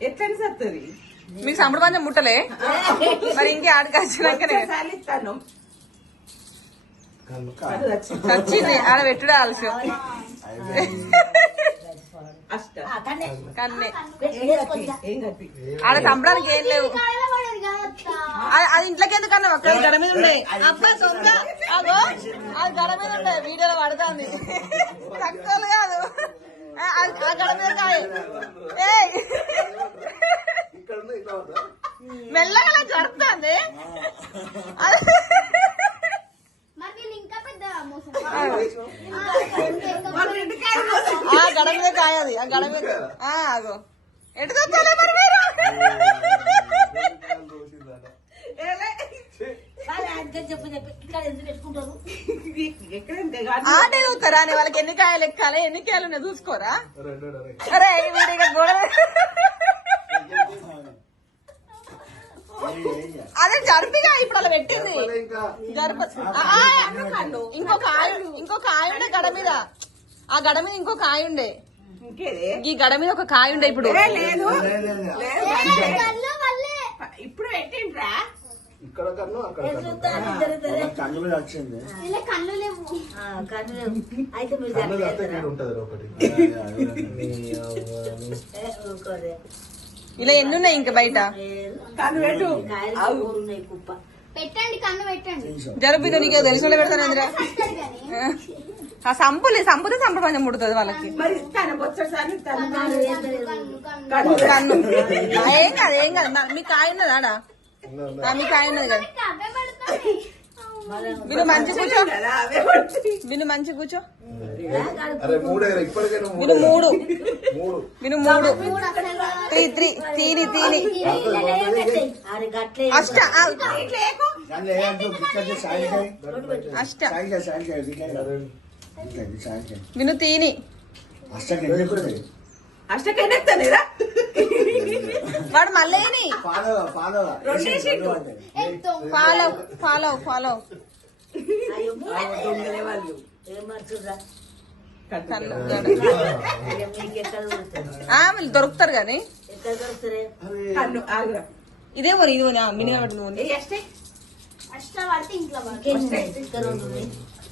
ఎట్లని సత్తది మీకు సంపడ పంచం ముట్టలే మరి ఇంకే ఆడికి వచ్చినాకనే వచ్చింది ఆడ పెట్టుడే ఆలస్యం కన్నే ఆడ చంపడానికి ఏం లేవు అది ఇంట్లోకి ఎందుకన్నా ఒక్క గడ మీద ఉన్నాయి అబ్బా సొంత అగో అది గడ మీద ఉంటాయి వీడియోలో పడుతుంది తక్కువలు కాదు ఆ గడ మీద కాయ మెల్లగా జరుగుతుంది ఆ గడ మీద కాయది ఆ గడ మీద ఆగో ఎటు తెచ్చాలే మరి మీరు ఆటే చూస్తారా అని వాళ్ళకి ఎన్ని కాయలు ఎక్కాలి ఎన్ని కాయలు ఉన్నాయి చూసుకోరా అరే వీడిగా గోడ అదే జరిపిగా ఇప్పుడు అలా పెట్టింది ఇంకొక ఆయ ఉండే గడ మీద ఆ గడ మీద ఇంకొక ఆయ ఉండే ఈ గడ మీద ఒక కాయ ఉండే ఇప్పుడు ఇప్పుడు పెట్టిండ్రా ఇక్కడ కన్ను అక్కడ కన్ను వచ్చింది కన్ను లేవు అయితే ఉంటది ఒకటి ఇలా ఎన్ని ఉన్నాయి ఇంకా బయట పెట్టండి కన్ను పెట్టండి జరుపుతో నీకే తెలిసిన పెడతాను సంపులే సంపుతే సంపద కొంచెం ముడుతుంది వాళ్ళకి కన్ను ఏం కాదు ఏం కాదు మీ కాయ ఉన్నది ఆడ మీ కాయ ఉన్నది కదా వీళ్ళు మంచి కూర్చో వీళ్ళు మంచి కూర్చో వీళ్ళు మూడు తీని అష్ట అష్ట విను తీని అష్టకెనెత్తలేదా వాడు మళ్ళీ ఫాలో ఫాలో ఫాలో వీళ్ళు దొరుకుతారు గాని ఇదే మరి ఇది మినిమం అష్ట పడితే ఇంట్లో